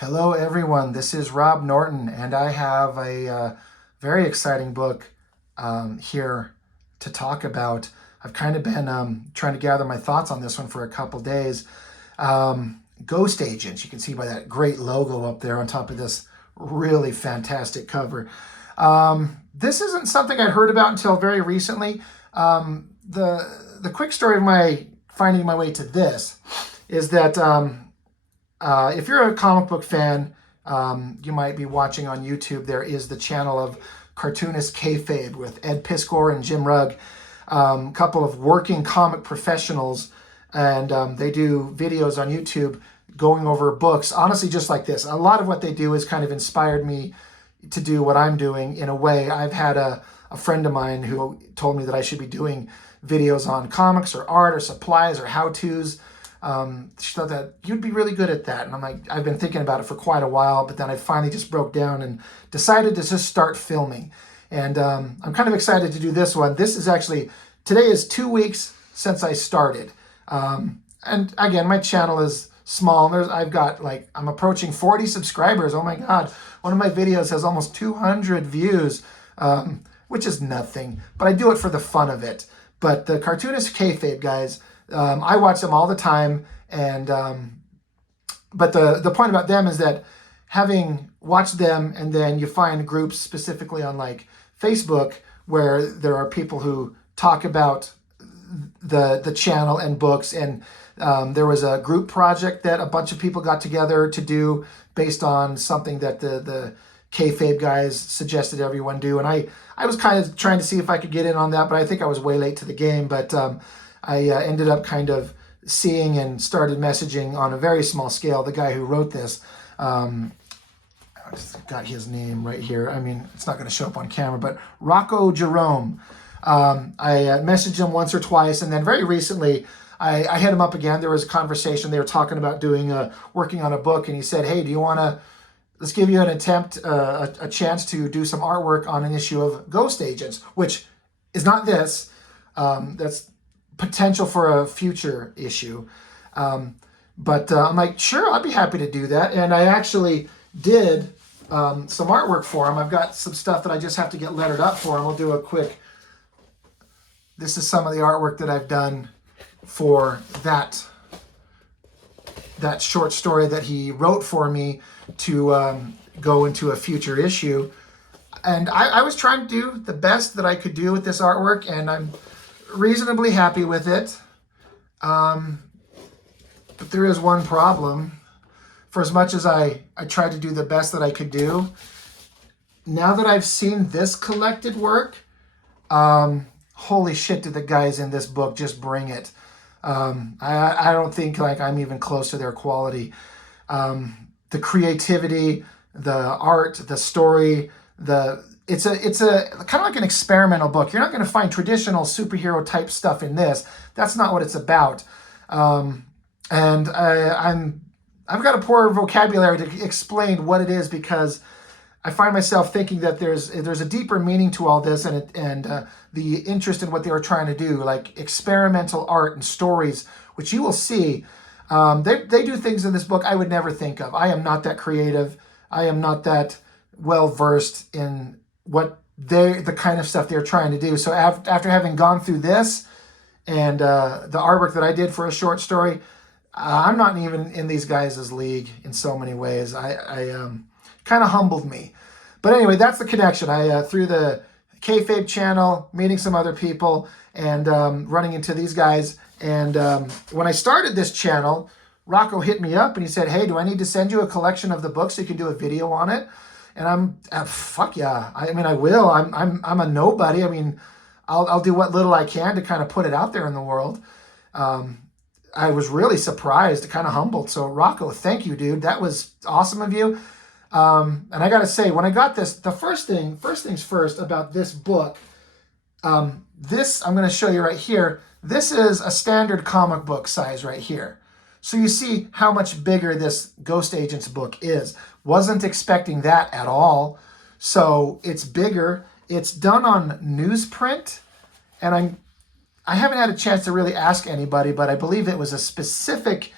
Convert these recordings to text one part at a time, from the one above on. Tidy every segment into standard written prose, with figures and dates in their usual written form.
Hello, everyone. This is Rob Norton, and I have a very exciting book here to talk about. I've kind of been trying to gather my thoughts on this one for a couple days. Ghost Agents, you can see by that great logo up there on top of this really fantastic cover. This isn't something I'd heard about until very recently. The quick story of my finding my way to this is that if you're a comic book fan, you might be watching on YouTube. There is the channel of Cartoonist Kayfabe with Ed Piskor and Jim Rugg, a couple of working comic professionals, and they do videos on YouTube going over books, honestly, just like this. A lot of what they do has kind of inspired me to do what I'm doing in a way. I've had a friend of mine who told me that I should be doing videos on comics or art or supplies or how-tos. She thought that you'd be really good at that. And I'm like, I've been thinking about it for quite a while, but then I finally just broke down and decided to just start filming. And I'm kind of excited to do this one. This is actually, today is 2 weeks since I started. And again, my channel is small. I've got I'm approaching 40 subscribers. Oh my God. One of my videos has almost 200 views, which is nothing, but I do it for the fun of it. But the Cartoonist Kayfabe guys, I watch them all the time, and but the point about them is that having watched them, and then you find groups specifically on Facebook where there are people who talk about the channel and books, and there was a group project that a bunch of people got together to do based on something that the Kayfabe guys suggested everyone do, and I was kind of trying to see if I could get in on that, but I think I was way late to the game. But I ended up kind of seeing and started messaging on a very small scale the guy who wrote this. I just got his name right here. I mean, it's not going to show up on camera, but Rocco Jerome. I messaged him once or twice, and then very recently I hit him up again. There was a conversation. They were talking about working on a book, and he said, hey, do you want to, let's give you an attempt, a chance to do some artwork on an issue of Ghost Agents, which is not this. That's potential for a future issue. But I'm like, sure, I'd be happy to do that. And I actually did some artwork for him. I've got some stuff that I just have to get lettered up for him. We'll do a quick, this is some of the artwork that I've done for that short story that he wrote for me to go into a future issue. And I was trying to do the best that I could do with this artwork, and I'm reasonably happy with it. But there is one problem. For as much as I tried to do the best that I could do, now that I've seen this collected work, holy shit, did the guys in this book just bring it. I don't think I'm even close to their quality. The creativity, the art, the story, it's a kind of like an experimental book. You're not going to find traditional superhero type stuff in this. That's not what it's about. And I've got a poor vocabulary to explain what it is, because I find myself thinking that there's a deeper meaning to all this, and the interest in what they were trying to do, like experimental art and stories, which you will see. They do things in this book I would never think of. I am not that creative. I am not that well versed in what the kind of stuff they're trying to do. So after having gone through this and the artwork that I did for a short story, I'm not even in these guys' league in so many ways. I kind of humbled me. But anyway, that's the connection. Through the Kayfabe channel, meeting some other people, and running into these guys. And when I started this channel, Rocco hit me up and he said, hey, do I need to send you a collection of the books so you can do a video on it? And I'm, fuck yeah. I mean, I will. I'm a nobody. I mean, I'll do what little I can to kind of put it out there in the world. I was really surprised, kind of humbled. So Rocco, thank you, dude. That was awesome of you. And I got to say, when I got this, the first things first about this book, this I'm going to show you right here. This is a standard comic book size right here. So you see how much bigger this Ghost Agents book is. Wasn't expecting that at all. So it's bigger. It's done on newsprint, and I haven't had a chance to really ask anybody, but I believe it was a specific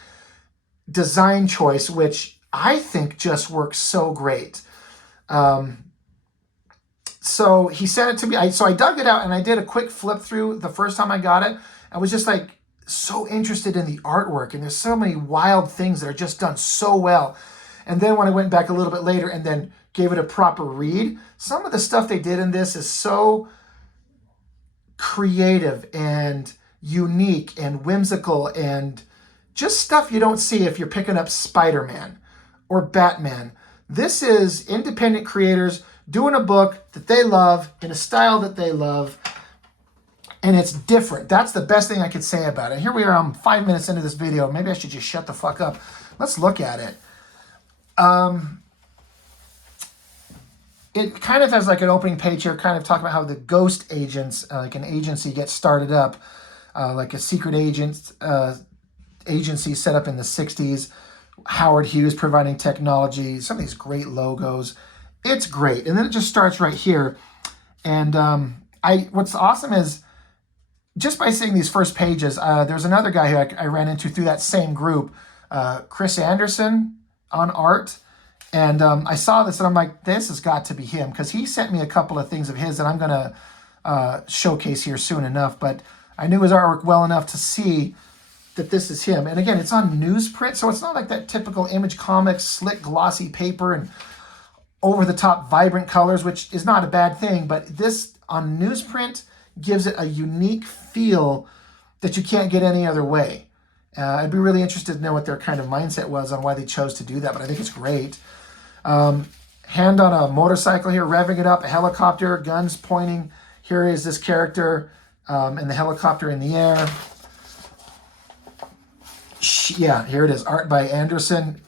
design choice, which I think just works so great. So he sent it to me. So I dug it out and I did a quick flip through the first time I got it. I was just like so interested in the artwork, and there's so many wild things that are just done so well. And then when I went back a little bit later and then gave it a proper read, some of the stuff they did in this is so creative and unique and whimsical and just stuff you don't see if you're picking up Spider-Man or Batman. This is independent creators doing a book that they love in a style that they love, and it's different. That's the best thing I could say about it. Here we are, I'm 5 minutes into this video. Maybe I should just shut the fuck up. Let's look at it. It kind of has like an opening page here, kind of talking about how the G.H.O.S.T. agents, like an agency gets started up, like a secret agent agency set up in the 60s. Howard Hughes providing technology, some of these great logos. It's great. And then it just starts right here. And what's awesome is, just by seeing these first pages, there's another guy who I ran into through that same group, Chris Anderson on art. And I saw this and I'm like, this has got to be him, because he sent me a couple of things of his that I'm going to showcase here soon enough. But I knew his artwork well enough to see that this is him. And again, it's on newsprint, so it's not like that typical Image Comics, slick, glossy paper and over-the-top vibrant colors, which is not a bad thing. But this on newsprint gives it a unique feel that you can't get any other way. I'd be really interested to know what their kind of mindset was on why they chose to do that, but I think it's great. Hand on a motorcycle here, revving it up, a helicopter, guns pointing. Here is this character and the helicopter in the air. Yeah, here it is. Art by Anderson.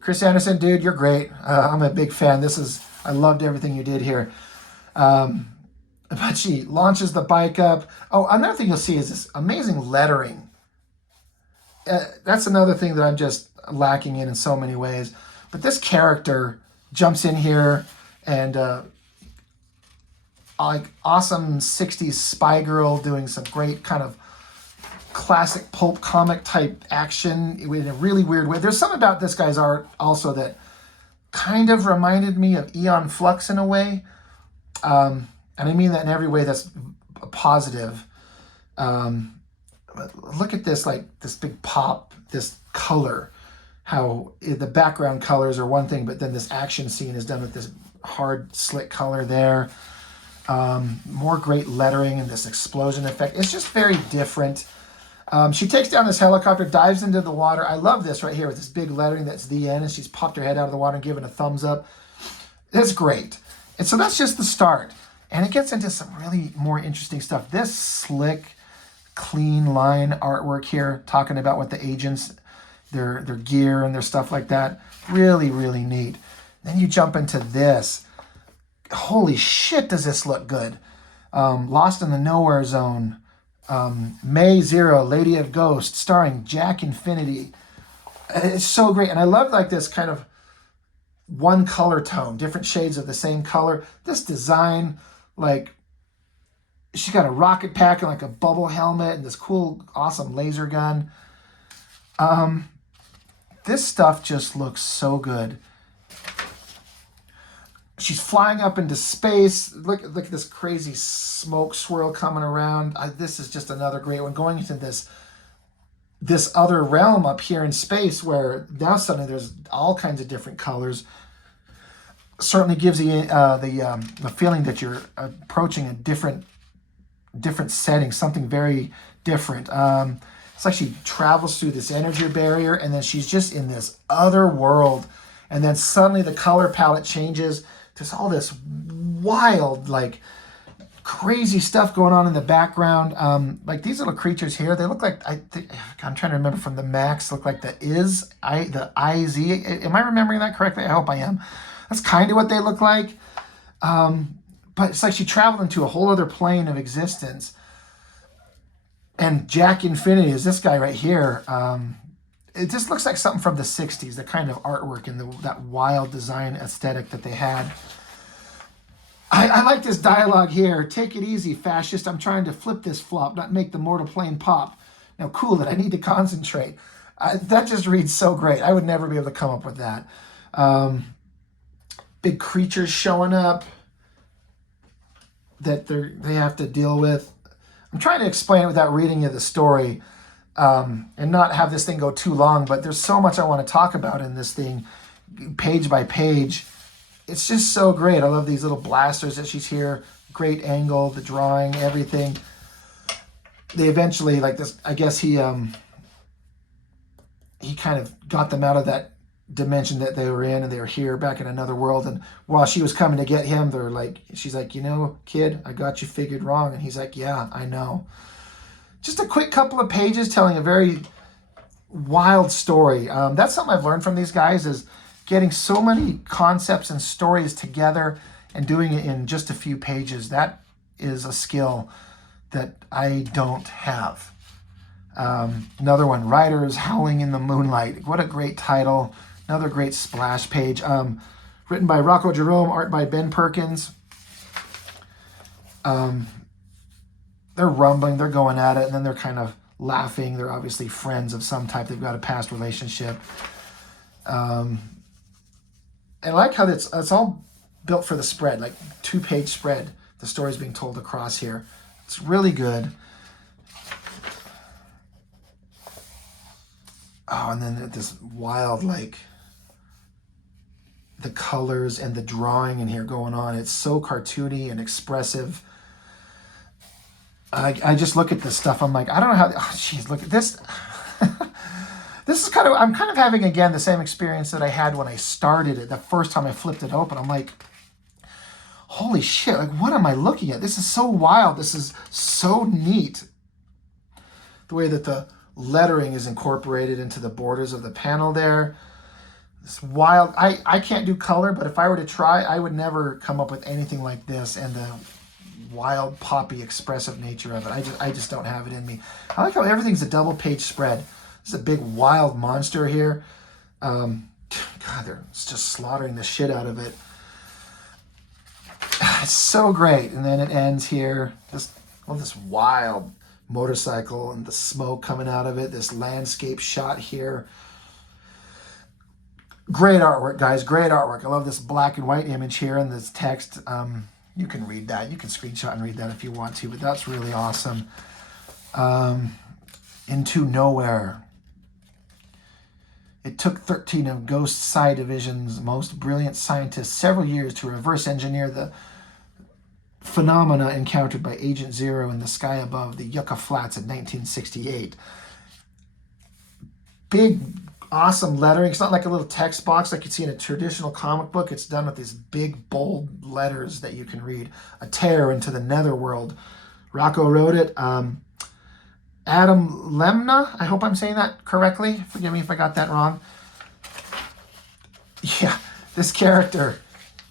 Chris Anderson, dude, you're great. I'm a big fan. I loved everything you did here. But she launches the bike up. Oh, another thing you'll see is this amazing lettering. That's another thing that I'm just lacking in so many ways. But this character jumps in here and like awesome 60s spy girl doing some great kind of classic pulp comic type action in a really weird way. There's something about this guy's art also that kind of reminded me of Eon Flux in a way. And I mean that in every way that's positive. Look at this, like this big pop, this color, how the background colors are one thing, but then this action scene is done with this hard, slick color there. More great lettering and this explosion effect. It's just very different. She takes down this helicopter, dives into the water. I love this right here with this big lettering that's the end, and she's popped her head out of the water and given a thumbs up. It's great. And so that's just the start. And it gets into some really more interesting stuff. This slick, clean line artwork here, talking about what the agents, their gear and their stuff like that. Really, really neat. Then you jump into this. Holy shit, does this look good. Lost in the Nowhere Zone. May Zero, Lady of Ghost, starring Jack Infinity. It's so great. And I love like this kind of one color tone, different shades of the same color. This design, like, she's got a rocket pack and like a bubble helmet and this cool, awesome laser gun. This stuff just looks so good. She's flying up into space. Look at this crazy smoke swirl coming around. This is just another great one. Going into this other realm up here in space where now suddenly there's all kinds of different colors. Certainly gives you the feeling that you're approaching a different setting, something very different. It's like she travels through this energy barrier and then she's just in this other world. And then suddenly the color palette changes. There's all this wild, like, crazy stuff going on in the background. Like these little creatures here, they look like, I'm trying to remember from the Max, look like the IZ. Am I remembering that correctly? I hope I am. That's kind of what they look like. But it's like she traveled into a whole other plane of existence. And Jack Infinity is this guy right here. It just looks like something from the 60s, the kind of artwork and that wild design aesthetic that they had. I like this dialogue here. Take it easy, fascist. I'm trying to flip this flop, not make the mortal plane pop. Now, cool it. I need to concentrate. That just reads so great. I would never be able to come up with that. Big creatures showing up that they have to deal with. I'm trying to explain it without reading you the story, and not have this thing go too long, but there's so much I want to talk about in this thing, page by page. It's just so great. I love these little blasters that she's here. Great angle, the drawing, everything. They eventually, like this, I guess he kind of got them out of that dimension that they were in, and they were here back in another world. And while she was coming to get him, she's like, kid, I got you figured wrong. And he's like, yeah, I know. Just a quick couple of pages telling a very wild story. That's something I've learned from these guys, is getting so many concepts and stories together and doing it in just a few pages. That is a skill that I don't have. Another one, Riders Howling in the Moonlight. What a great title. Another great splash page. Written by Rocco Jerome, art by Ben Perkins. They're rumbling, they're going at it, and then they're kind of laughing. They're obviously friends of some type. They've got a past relationship. I like how it's all built for the spread, like 2-page spread. The story's being told across here. It's really good. Oh, and then this wild, like, the colors and the drawing in here going on. It's so cartoony and expressive. I just look at this stuff. I'm like, I don't know how, oh, geez, look at this. This is I'm kind of having, again, the same experience that I had when I started it. The first time I flipped it open, I'm like, holy shit, like, what am I looking at? This is so wild. This is so neat. The way that the lettering is incorporated into the borders of the panel there. It's wild. I can't do color, but if I were to try, I would never come up with anything like this, and the wild, poppy, expressive nature of it. I just don't have it in me. I like how everything's a double page spread. There's a big wild monster here. God, they're just slaughtering the shit out of it. It's so great. And then it ends here. This wild motorcycle and the smoke coming out of it. This landscape shot here. Great artwork, guys. Great artwork. I love this black and white image here and this text. You can read that. You can screenshot and read that if you want to, but that's really awesome. Into Nowhere. It took 13 of Ghost Psi Division's most brilliant scientists several years to reverse engineer the phenomena encountered by Agent Zero in the sky above the Yucca Flats in 1968. Big, awesome lettering. It's not like a little text box like you'd see in a traditional comic book. It's done with these big, bold letters that you can read. A tear into the netherworld. Rocco wrote it. Adam Lemna, I hope I'm saying that correctly. Forgive me if I got that wrong. Yeah, this character,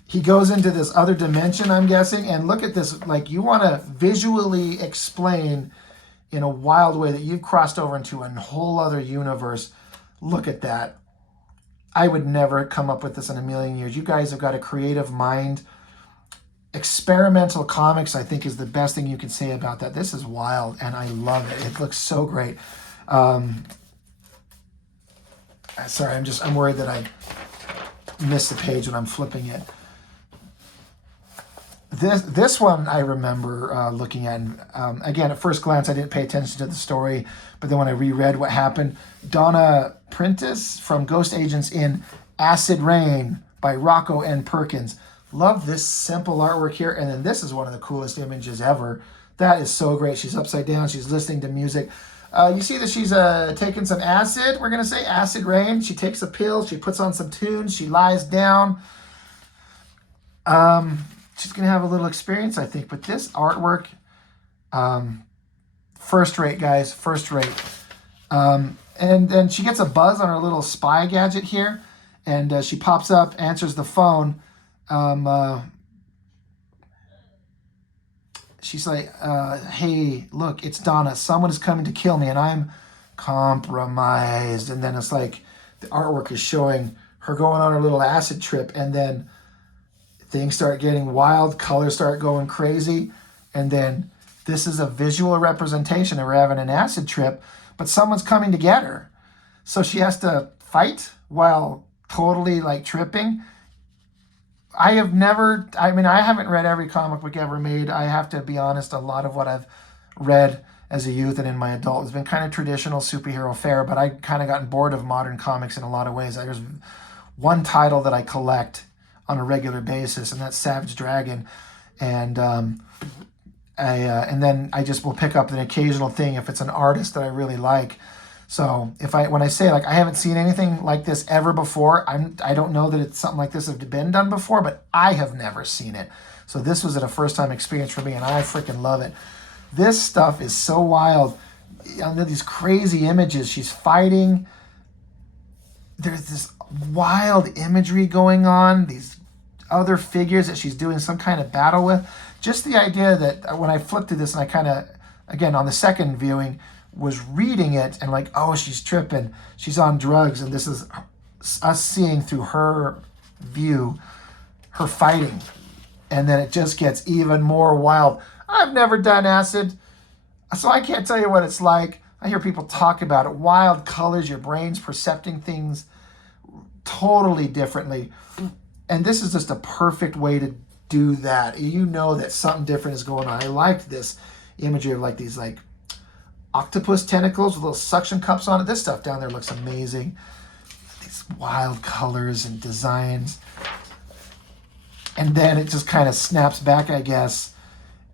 he goes into this other dimension, I'm guessing, and look at this. Like, you want to visually explain in a wild way that you've crossed over into a whole other universe. Look at that. I would never come up with this in a million years. You guys have got a creative mind. Experimental comics, I think, is the best thing you can say about that. This is wild, and I love it. It looks so great. Sorry, I'm worried that I missed the page when I'm flipping it. This one I remember looking at. Again, at first glance, I didn't pay attention to the story, but then when I reread what happened, Donna Prentice from Ghost Agents in Acid Rain by Rocco N. Perkins. Love this simple artwork here. And then this is one of the coolest images ever. That is so great. She's upside down. She's listening to music. You see that she's taking some acid. We're going to say Acid Rain. She takes a pill. She puts on some tunes. She lies down. She's going to have a little experience, I think. But this artwork, first rate, guys. First rate. And then she gets a buzz on her little spy gadget here. And she pops up, answers the phone. She's like, hey, look, it's Donna. Someone is coming to kill me, and I'm compromised. And then it's like the artwork is showing her going on her little acid trip, and then things start getting wild, colors start going crazy, and then this is a visual representation of her having an acid trip, but someone's coming to get her. So she has to fight while totally like tripping. I haven't read every comic book ever made. I have to be honest, a lot of what I've read as a youth and in my adult has been kind of traditional superhero fare, but I kind of gotten bored of modern comics in a lot of ways. There's one title that I collect on a regular basis, and that's Savage Dragon. And and then I just will pick up an occasional thing if it's an artist that I really like. So when I say like I haven't seen anything like this ever before, I don't know that it's something like this has been done before, but I have never seen it. So this was a first time experience for me, and I freaking love it. This stuff is so wild. Under these crazy images, she's fighting. There's this wild imagery going on. These other figures that she's doing some kind of battle with. Just the idea that when I flipped to this and I kind of, again, on the second viewing, was reading it and like, oh, she's tripping. She's on drugs. And this is us seeing through her view, her fighting. And then it just gets even more wild. I've never done acid, so I can't tell you what it's like. I hear people talk about it. Wild colors, your brain's percepting things totally differently. And this is just a perfect way to do that. You know that something different is going on. I liked this imagery of like these like octopus tentacles with little suction cups on it. This stuff down there looks amazing. These wild colors and designs. And then it just kind of snaps back, I guess.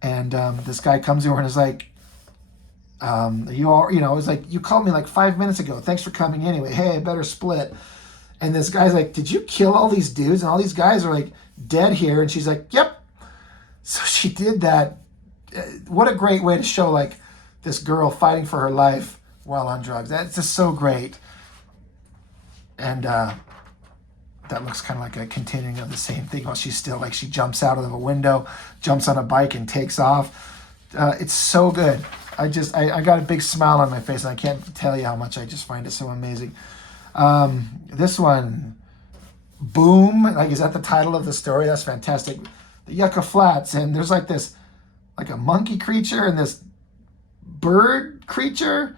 And this guy comes over and is like, it's like, you called me like 5 minutes ago. Thanks for coming anyway. Hey, I better split. And this guy's like, did you kill all these dudes? And all these guys are like dead here. And she's like, yep. So she did that. What a great way to show like this girl fighting for her life while on drugs. That's just so great. And that looks kind of like a continuing of the same thing. While she's still like, she jumps out of a window, jumps on a bike and takes off. It's so good. I got a big smile on my face, and I can't tell you how much I just find it so amazing. This one, Boom, like, is that the title of the story? That's fantastic. The Yucca Flats, and there's like this, like a monkey creature and this bird creature.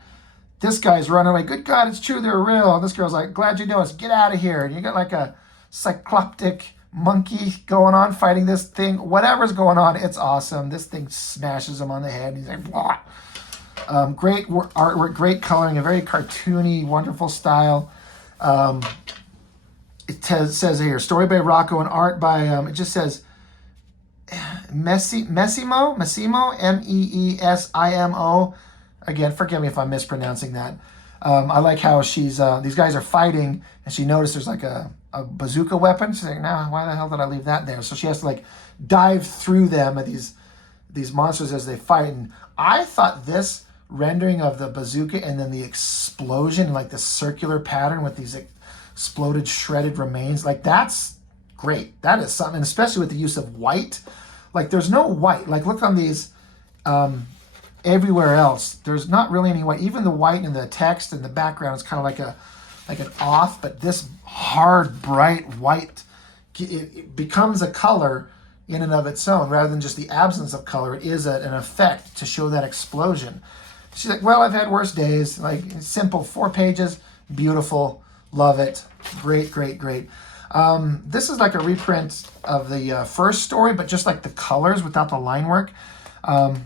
This guy's running away. Good God, it's true, they're real. And this girl's like, glad you know us. Get out of here. And you got like a cycloptic monkey going on fighting this thing. Whatever's going on, it's awesome. This thing smashes him on the head. And he's like, blah. Great artwork, great coloring, a very cartoony, wonderful style. It says here, story by Rocco and art by, it just says Messimo, Meesimo. Again, forgive me if I'm mispronouncing that. I like how she's, these guys are fighting, and she noticed there's like a bazooka weapon. She's like, nah, why the hell did I leave that there? So she has to like dive through them at these monsters as they fight. And I thought this rendering of the bazooka and then the explosion, like the circular pattern with these exploded, shredded remains, like that's great. That is something, especially with the use of white. Like there's no white. Like look on these, everywhere else, there's not really any white. Even the white in the text and the background is kind of like an off, but this hard, bright white, it becomes a color in and of its own, rather than just the absence of color. It is an effect to show that explosion. She's like, well, I've had worse days. Like, simple, 4 pages, beautiful, love it, great, great, great. This is like a reprint of the first story, but just like the colors without the line work. I'm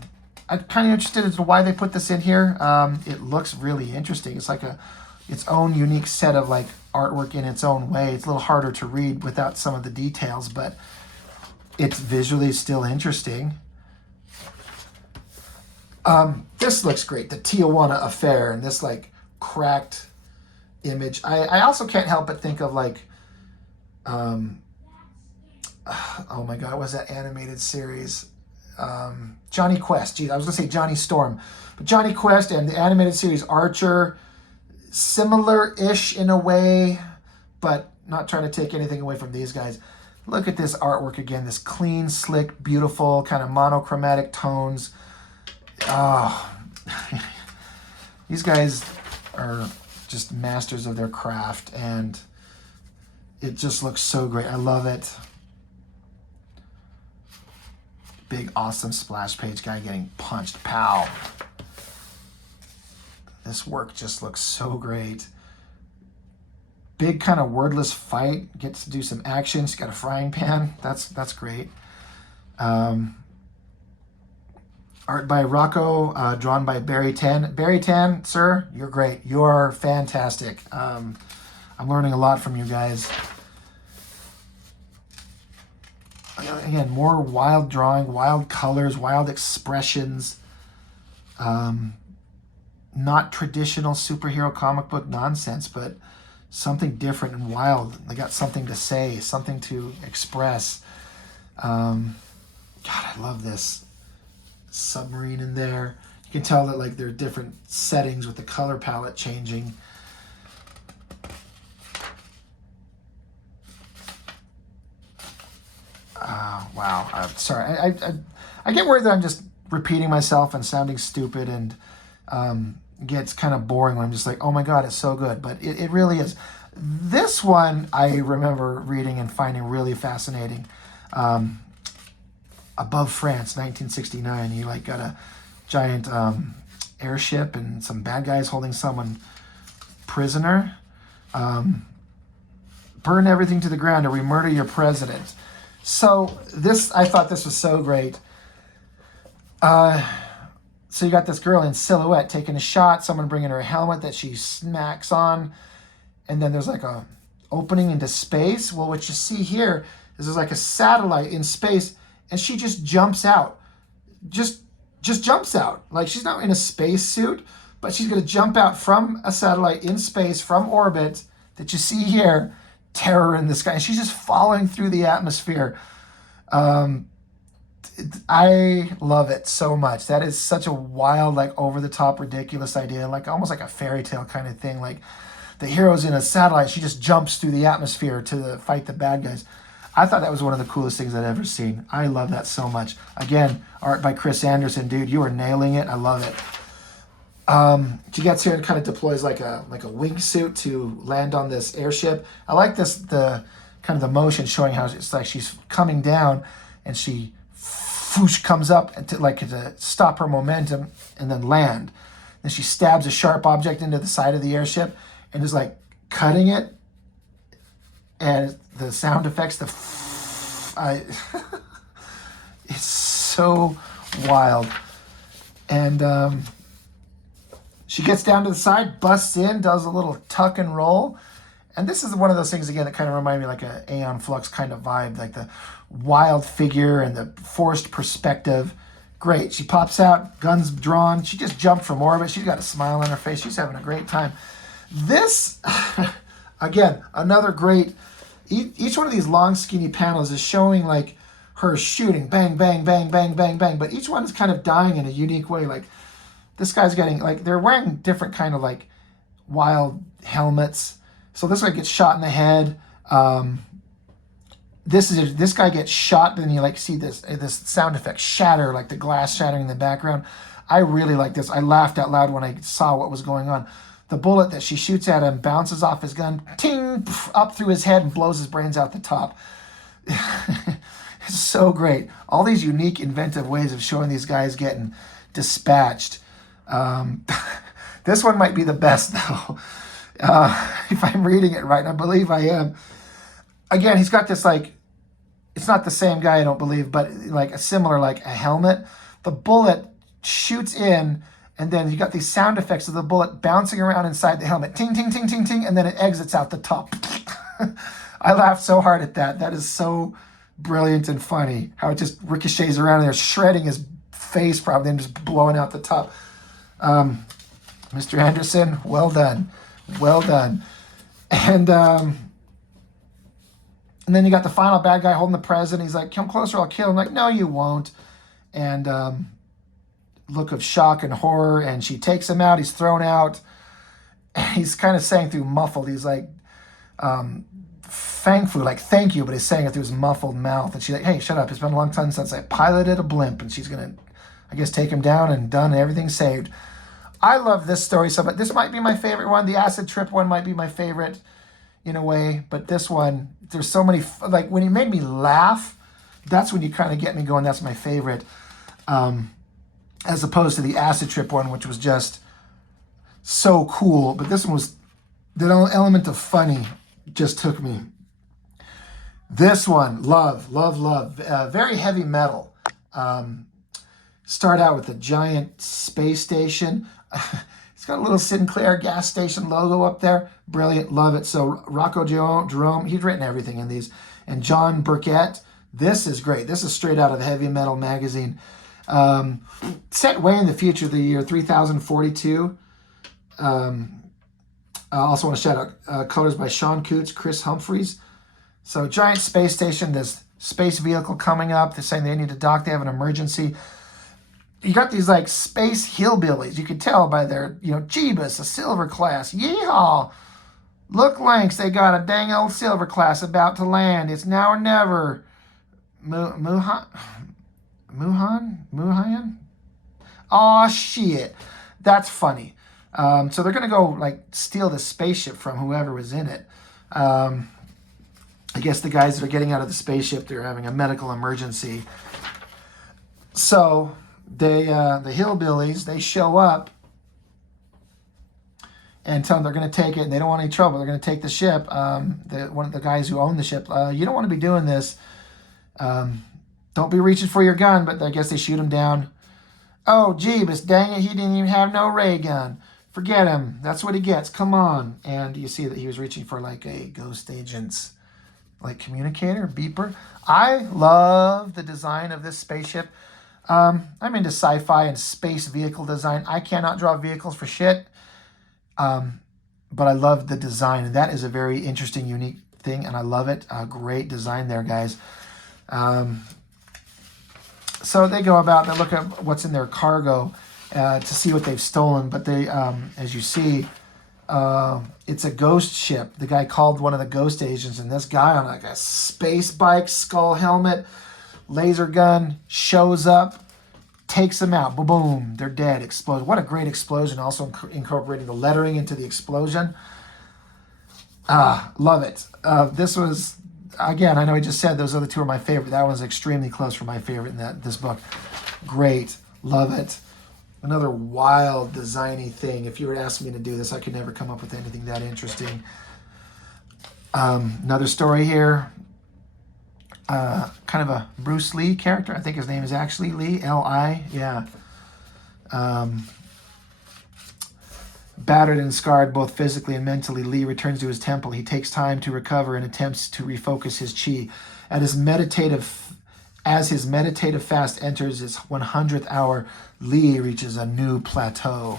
kind of interested as to why they put this in here. It looks really interesting. It's like its own unique set of like artwork in its own way. It's a little harder to read without some of the details, but it's visually still interesting. This looks great. The Tijuana Affair, and this like cracked image. I also can't help but think of like, oh my God, what was that animated series? Johnny Quest. Geez, I was gonna say Johnny Storm, but Johnny Quest and the animated series Archer, similar-ish in a way, but not trying to take anything away from these guys. Look at this artwork again, this clean, slick, beautiful, kind of monochromatic tones. Oh, these guys are just masters of their craft, and it just looks so great. I love it. Big, awesome splash page guy getting punched. Pow. This work just looks so great. big kind of wordless fight. Gets to do some action. She's got a frying pan. That's great. Art by Rocco, drawn by Barry Tan. Barry Tan, sir, you're great. You're fantastic. I'm learning a lot from you guys. Again, more wild drawing, wild colors, wild expressions. Not traditional superhero comic book nonsense, but something different and wild. They got something to say, something to express. God, I love this. Submarine in there. You can tell that like there are different settings with the color palette changing. Wow. I'm sorry. I get worried that I'm just repeating myself and sounding stupid, and gets kind of boring when I'm just like, oh my God, it's so good. But it really is. This one I remember reading and finding really fascinating. Above France, 1969. You like got a giant airship and some bad guys holding someone prisoner. Burn everything to the ground or we murder your president. So I thought this was so great. So you got this girl in silhouette taking a shot, someone bringing her a helmet that she smacks on, and then there's like a opening into space. Well, what you see here is there's like a satellite in space, and she just jumps out. Just jumps out. Like she's not in a space suit, but she's going to jump out from a satellite in space, from orbit, that you see here, terror in the sky. And she's just falling through the atmosphere. I love it so much. That is such a wild, like over-the-top, ridiculous idea, like almost like a fairy tale kind of thing. Like the hero's in a satellite, she just jumps through the atmosphere to fight the bad guys. I thought that was one of the coolest things I'd ever seen. I love that so much. Again, art by Chris Anderson, dude. You are nailing it. I love it. She gets here and kind of deploys like a wingsuit to land on this airship. I like the kind of the motion showing how it's like she's coming down and she whoosh, comes up and to stop her momentum and then land. Then she stabs a sharp object into the side of the airship and is like cutting it. And the sound effects, it's so wild. And she gets down to the side, busts in, does a little tuck and roll. And this is one of those things, again, that kind of remind me like a Aeon Flux kind of vibe, like the wild figure and the forced perspective. Great. She pops out, guns drawn. She just jumped from orbit. She's got a smile on her face. She's having a great time. This, again, another great, each one of these long, skinny panels is showing like her shooting, bang, bang, bang, bang, bang, bang. But each one is kind of dying in a unique way. Like this guy's getting, like, they're wearing different kind of like wild helmets. So this guy gets shot in the head. This guy gets shot, then you like see this sound effect shatter, like the glass shattering in the background. I really like this. I laughed out loud when I saw what was going on. The bullet that she shoots at him bounces off his gun, ting, pff, up through his head and blows his brains out the top. It's so great. All these unique, inventive ways of showing these guys getting dispatched. This one might be the best, though. If I'm reading it right, and I believe I am. Again, he's got this, like, it's not the same guy, I don't believe, but like a similar, like a helmet. The bullet shoots in, and then you got these sound effects of the bullet bouncing around inside the helmet. Ting, ting, ting, ting, ting, and then it exits out the top. I laughed so hard at that. That is so brilliant and funny, how it just ricochets around and they're shredding his face probably and just blowing out the top. Mr. Anderson, well done. Well done. And then you got the final bad guy holding the president. He's like, come closer, I'll kill him. Like, no, you won't. And look of shock and horror. And she takes him out. He's thrown out. And he's kind of saying through muffled. He's like, Fang Fu, like, thank you. But he's saying it through his muffled mouth. And she's like, hey, shut up. It's been a long time since I piloted a blimp. And she's going to, I guess, take him down and done. And everything's saved. I love this story so much. This might be my favorite one. The acid trip one might be my favorite in a way, but this one, there's so many, like when he made me laugh, that's when you kind of get me going, that's my favorite, as opposed to the acid trip one, which was just so cool. But this one was the element of funny just took me. This one, love, love, love. Very heavy metal. Start out with a giant space station. It's got a little Sinclair gas station logo up there. Brilliant, love it. So Rocco Jerome, he's written everything in these. And John Burkett, this is great. This is straight out of Heavy Metal magazine. Set way in the future, the year 3042. I also want to shout out colors by Sean Coots, Chris Humphreys. So giant space station, this space vehicle coming up. They're saying they need to dock. They have an emergency. You got these like space hillbillies. You could tell by their, G.H.O.S.T., a silver class. Yeehaw! Look, Lynx, they got a dang old silver class about to land. It's now or never. Muhan? Aw, shit. That's funny. So they're going to go like steal the spaceship from whoever was in it. I guess the guys that are getting out of the spaceship, they're having a medical emergency. So they, the hillbillies, they show up and tell them they're going to take it and they don't want any trouble. They're going to take the ship. One of the guys who own the ship, you don't want to be doing this. Don't be reaching for your gun, but I guess they shoot him down. Oh, Jeebus, dang it, he didn't even have no ray gun. Forget him. That's what he gets. Come on. And you see that he was reaching for like a Ghost Agents like communicator, beeper. I love the design of this spaceship. I'm into sci-fi and space vehicle design. I cannot draw vehicles for shit. But I love the design. And that is a very interesting, unique thing. And I love it. Great design there, guys. So they go about, they look at what's in their cargo to see what they've stolen. But they, as you see, it's a ghost ship. The guy called one of the ghost agents, and this guy on like a space bike, skull helmet, laser gun, shows up, takes them out. Boom, boom, they're dead. Explosion. What a great explosion. Also incorporating the lettering into the explosion. Love it. This was, again, I know I just said those other two are my favorite. That one's extremely close for my favorite in this book. Great. Love it. Another wild, designy thing. If you were to ask me to do this, I could never come up with anything that interesting. Another story here. Kind of a Bruce Lee character. I think his name is actually Lee, L-I. Yeah. Battered and scarred both physically and mentally, Lee returns to his temple. He takes time to recover and attempts to refocus his chi. As his meditative fast enters its 100th hour, Lee reaches a new plateau.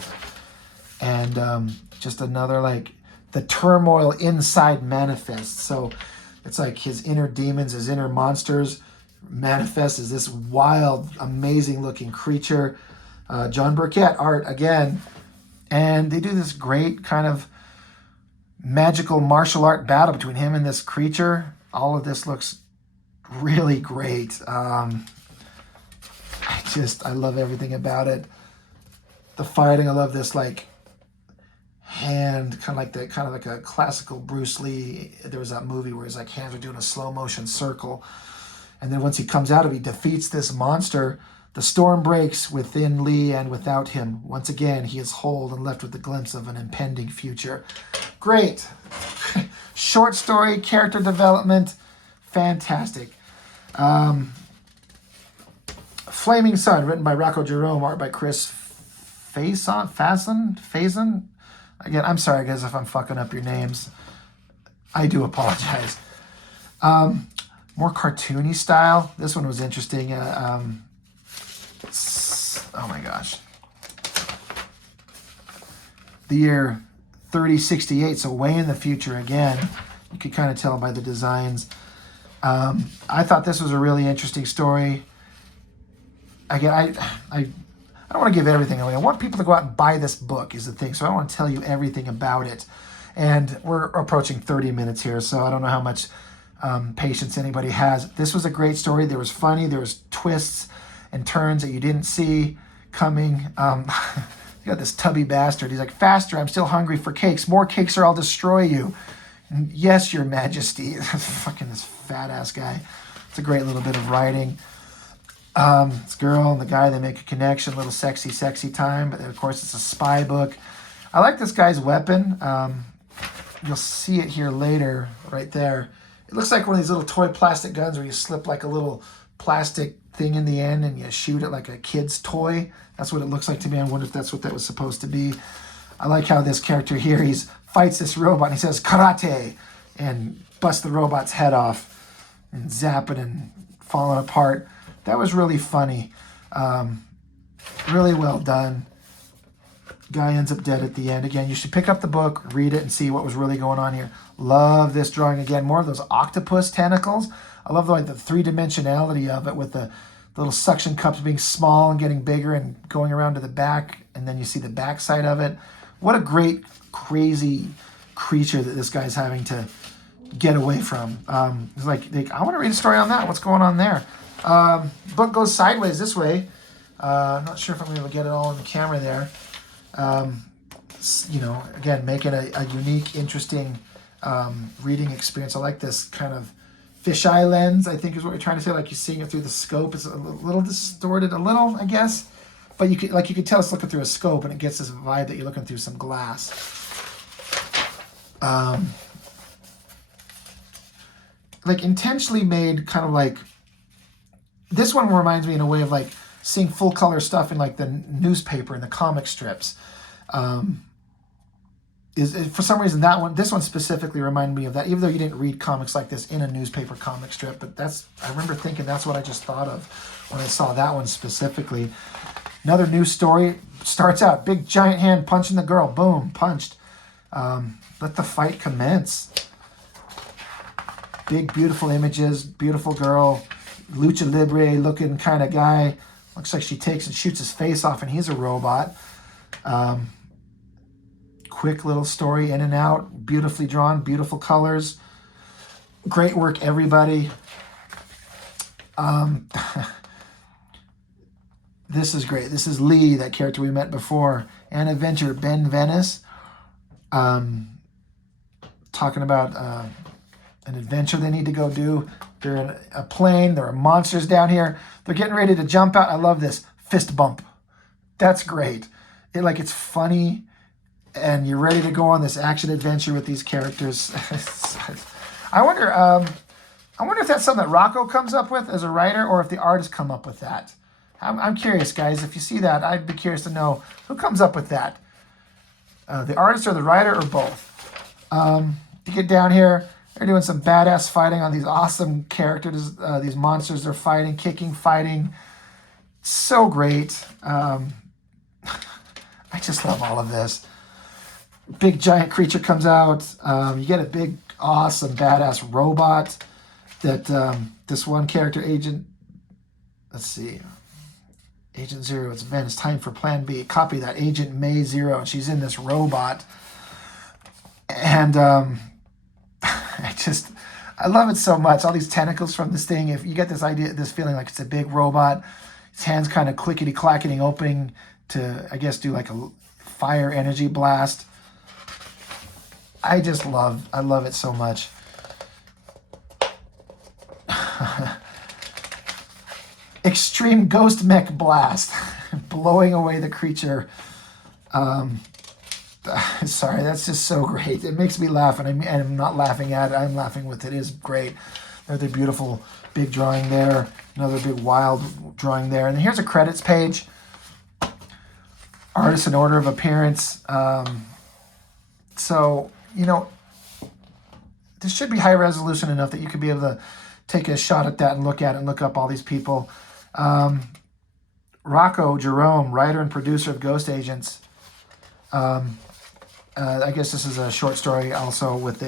And just another, like, the turmoil inside manifests. So it's like his inner demons, his inner monsters manifest as this wild, amazing-looking creature. John Burkett art, again. And they do this great kind of magical martial art battle between him and this creature. All of this looks really great. I love everything about it. The fighting, I love this like hand, kind of like a classical Bruce Lee. There was that movie where his like hands are doing a slow motion circle. And then once he comes out of it, he defeats this monster. The storm breaks within Lee and without him. Once again, he is whole and left with the glimpse of an impending future. Great. Short story, character development, fantastic. Flaming Sun, written by Rocco Jerome, art by Chris Faison. Again, I'm sorry, guys, if I'm fucking up your names. I do apologize. More cartoony style. This one was interesting. Oh my gosh. The year 3068, so way in the future again. You could kind of tell by the designs. I thought this was a really interesting story. Again, I don't want to give everything away. I want people to go out and buy this book is the thing. So I don't want to tell you everything about it. And we're approaching 30 minutes here, so I don't know how much patience anybody has. This was a great story. There was funny. There was twists and turns that you didn't see coming. You got this tubby bastard. He's like, faster, I'm still hungry for cakes. More cakes or I'll destroy you. And yes, your majesty. Fucking this fat ass guy. It's a great little bit of writing. This girl and the guy, they make a connection, a little sexy time. But then, of course, it's a spy book. I like this guy's weapon. you'll see it here later, right there. It looks like one of these little toy plastic guns where you slip like a little plastic thing in the end and you shoot it like a kid's toy. That's what it looks like to me. I wonder if that's what that was supposed to be. I like how this character here, he fights this robot and he says, karate, and busts the robot's head off and zap it and falling apart. That was really funny. Really well done. Guy ends up dead at the end. Again, you should pick up the book, read it, and see what was really going on here. Love this drawing. Again, more of those octopus tentacles. I love the three-dimensionality of it with the little suction cups being small and getting bigger and going around to the back, and then you see the back side of it. What a great, crazy creature that this guy's having to get away from. It's like, I want to read a story on that. What's going on there? Book goes sideways this way. I'm not sure if I'm going to get it all on the camera there. Again, making a unique, interesting reading experience. I like this kind of fisheye lens, I think is what we're trying to say. Like you're seeing it through the scope. It's a little distorted, a little, I guess. But you could tell it's looking through a scope, and it gets this vibe that you're looking through some glass. Like intentionally made, kind of like, this one reminds me in a way of like seeing full color stuff in like the newspaper and the comic strips. For some reason this one specifically reminded me of that, even though you didn't read comics like this in a newspaper comic strip. But I remember thinking that's what I just thought of when I saw that one specifically. Another news story starts out, big giant hand punching the girl, boom, punched. Let the fight commence. Big beautiful images, beautiful girl, lucha libre looking kind of guy. Looks like she takes and shoots his face off, and he's a robot. Quick little story, in and out, beautifully drawn, beautiful colors. Great work, everybody. This is great. This is Lee, that character we met before. An adventure, Ben Venice. Talking about an adventure they need to go do. They're in a plane. There are monsters down here. They're getting ready to jump out. I love this. Fist bump. That's great. It's funny, and you're ready to go on this action adventure with these characters. I wonder if that's something that Rocco comes up with as a writer, or if the artists come up with that. I'm curious, guys. If you see that, I'd be curious to know who comes up with that. The artist or the writer, or both. You get down here, they're doing some badass fighting on these awesome characters. These monsters they're fighting, kicking, fighting. So great. I just love all of this. Big giant creature comes out. You get a big, awesome, badass robot that this one character, Agent 0, it's Ven. It's time for Plan B. Copy that. Agent May 0. And she's in this robot. And I love it so much. All these tentacles from this thing. If you get this feeling like it's a big robot, his hands kind of clickety-clacketing, opening to, I guess, do like a fire energy blast. I love it so much. Extreme Ghost Mech Blast. Blowing away the creature. Sorry, that's just so great. It makes me laugh, and I'm not laughing at it. I'm laughing with it. It is great. Another beautiful big drawing there. Another big wild drawing there. And here's a credits page. Artist in order of appearance. So, this should be high resolution enough that you could be able to take a shot at that and look at it and look up all these people. Rocco Jerome, writer and producer of Ghost Agents. I guess this is a short story also with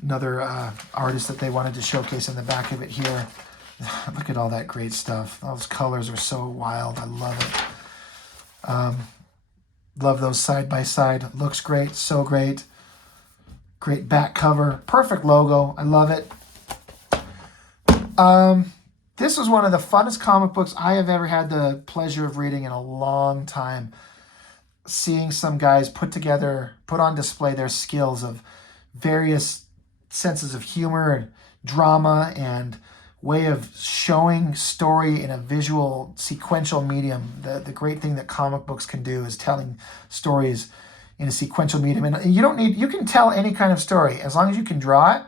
another artist that they wanted to showcase in the back of it here. Look at all that great stuff. Those colors are so wild. I love it. Love those side by side. Looks great. So great. Great back cover. Perfect logo. I love it. This was one of the funnest comic books I have ever had the pleasure of reading in a long time. Seeing some guys put on display their skills of various senses of humor and drama and way of showing story in a visual sequential medium. The great thing that comic books can do is telling stories in a sequential medium. And you can tell any kind of story as long as you can draw it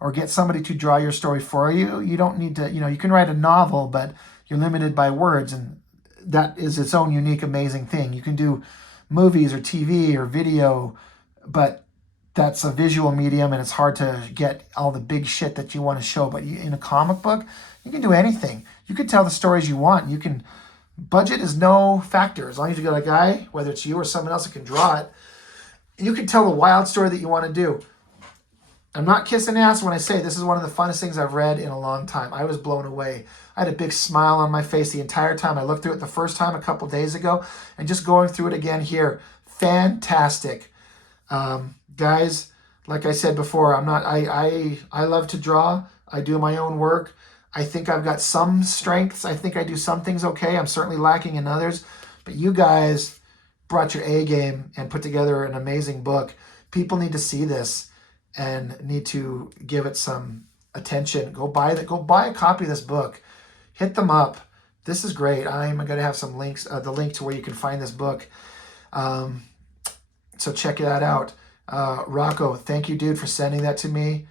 or get somebody to draw your story for you. You don't need to, you can write a novel, but you're limited by words, and that is its own unique, amazing thing. You can do movies or TV or video, but that's a visual medium, and it's hard to get all the big shit that you want to show. But in a comic book, you can do anything. You can tell the stories you want. Budget is no factor. As long as you got a guy, whether it's you or someone else that can draw it, you can tell the wild story that you want to do. I'm not kissing ass when I say this is one of the funnest things I've read in a long time. I was blown away. I had a big smile on my face the entire time. I looked through it the first time a couple days ago, and just going through it again here. Fantastic. Guys, like I said before, I love to draw. I do my own work. I think I've got some strengths. I think I do some things okay. I'm certainly lacking in others. But you guys brought your A game and put together an amazing book. People need to see this and need to give it some attention. Go buy a copy of this book. Hit them up. This is great. I'm going to have some links, the link to where you can find this book. So check that out. Rocco, thank you, dude, for sending that to me.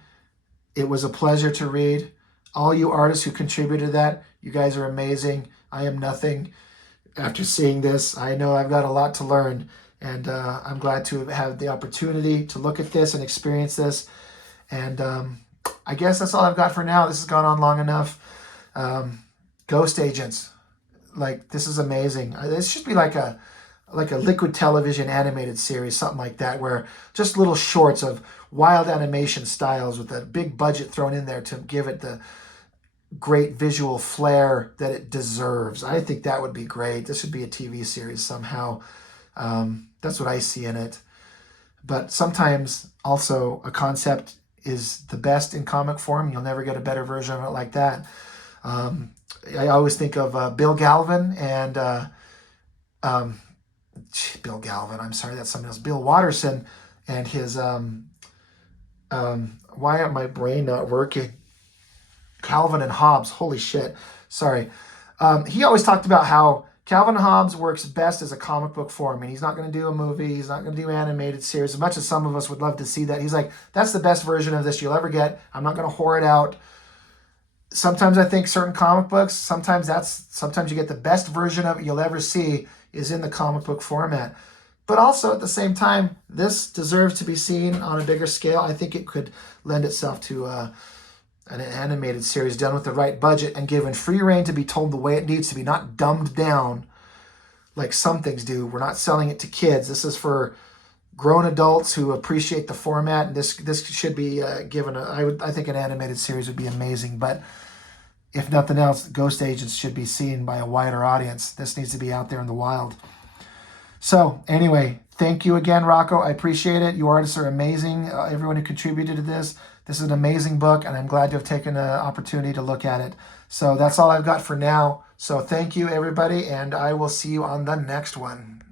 It was a pleasure to read. All you artists who contributed to that, you guys are amazing. I am nothing after seeing this. I know I've got a lot to learn, and I'm glad to have the opportunity to look at this and experience this. And I guess that's all I've got for now. This has gone on long enough. Ghost Agents, this is amazing. This should be like a liquid television animated series, something like that, where just little shorts of wild animation styles with a big budget thrown in there to give it the great visual flair that it deserves. I think that would be great. This should be a TV series somehow. That's what I see in it. But sometimes also a concept is the best in comic form. You'll never get a better version of it like that. I always think of Bill Galvin and Bill Galvin, I'm sorry, that's someone else. Bill Watterson and his, why am my brain not working? Calvin and Hobbes, holy shit, sorry. He always talked about how Calvin and Hobbes works best as a comic book form, and he's not going to do a movie, he's not going to do animated series, as much as some of us would love to see that. He's like, that's the best version of this you'll ever get. I'm not going to whore it out. Sometimes I think certain comic books, sometimes you get the best version of it you'll ever see is in the comic book format. But also at the same time, this deserves to be seen on a bigger scale. I think it could lend itself to an animated series done with the right budget and given free reign to be told the way it needs to be, not dumbed down like some things do. We're not selling it to kids. This is for grown adults who appreciate the format. And this should be given I think an animated series would be amazing. But if nothing else, Ghost Agents should be seen by a wider audience. This needs to be out there in the wild. So anyway, thank you again, Rocco. I appreciate it. You artists are amazing. Everyone who contributed to this. This is an amazing book, and I'm glad to have taken an opportunity to look at it. So that's all I've got for now. So thank you, everybody, and I will see you on the next one.